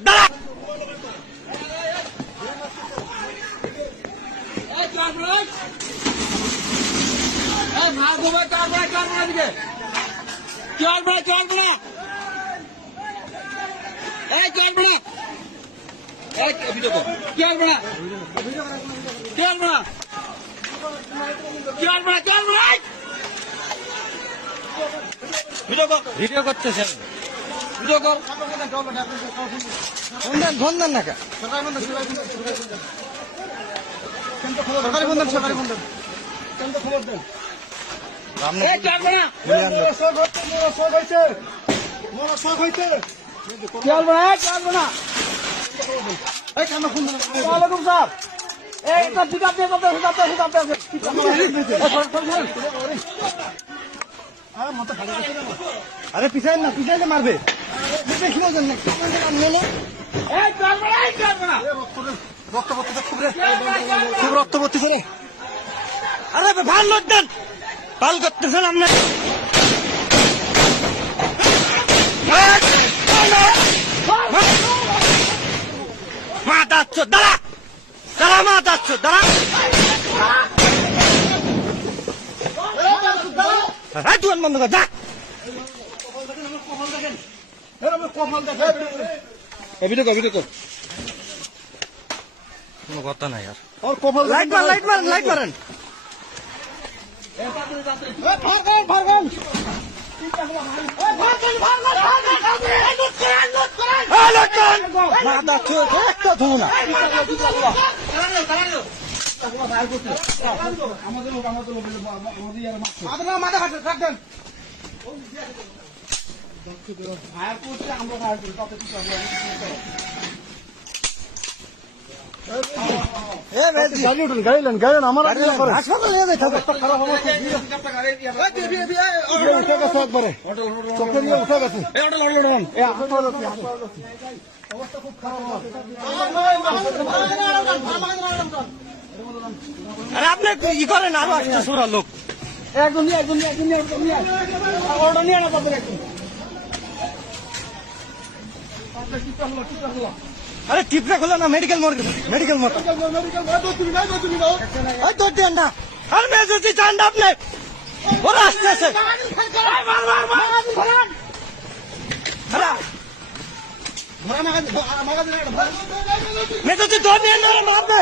দাঁড়া ভিডিও করতেছেন ভিডিও কর ফোন দেন না কে সরকারি বন্ধন সরকারি বন্ধন খবর দেন আরে পিছাই না পিছাইলে মারবে খুব রক্ত পড়তেছে রে আরে ভাল লোক দেন পাল করতেছেন আপনার মা যাচ্ছ দাঁড়া দাঁড়া মা যাচ্ছ দাঁড়া দুয়ান বন্ধ কর যা কোনো কথা নাই আর লাইট মারেন লাইট মারেন লাইট মারেন গাড়ি আমার হাসপাতাল নিয়ে যাই খারাপ একবারে চোখে নিয়ে উঠে গেছে অবস্থা খুব খারাপ আরে আপনি ই করেন আরো একটা সোরা লোক একদম অর্ডার নিয়ে আনা পাবেন একদম আরে টিপটা খোলো না মেডিকেল মেডিকেল মোড় না আর মেজুতি চান আপনি ওরা আসতেছে মেজুতি ধর নিয়ে না আপনি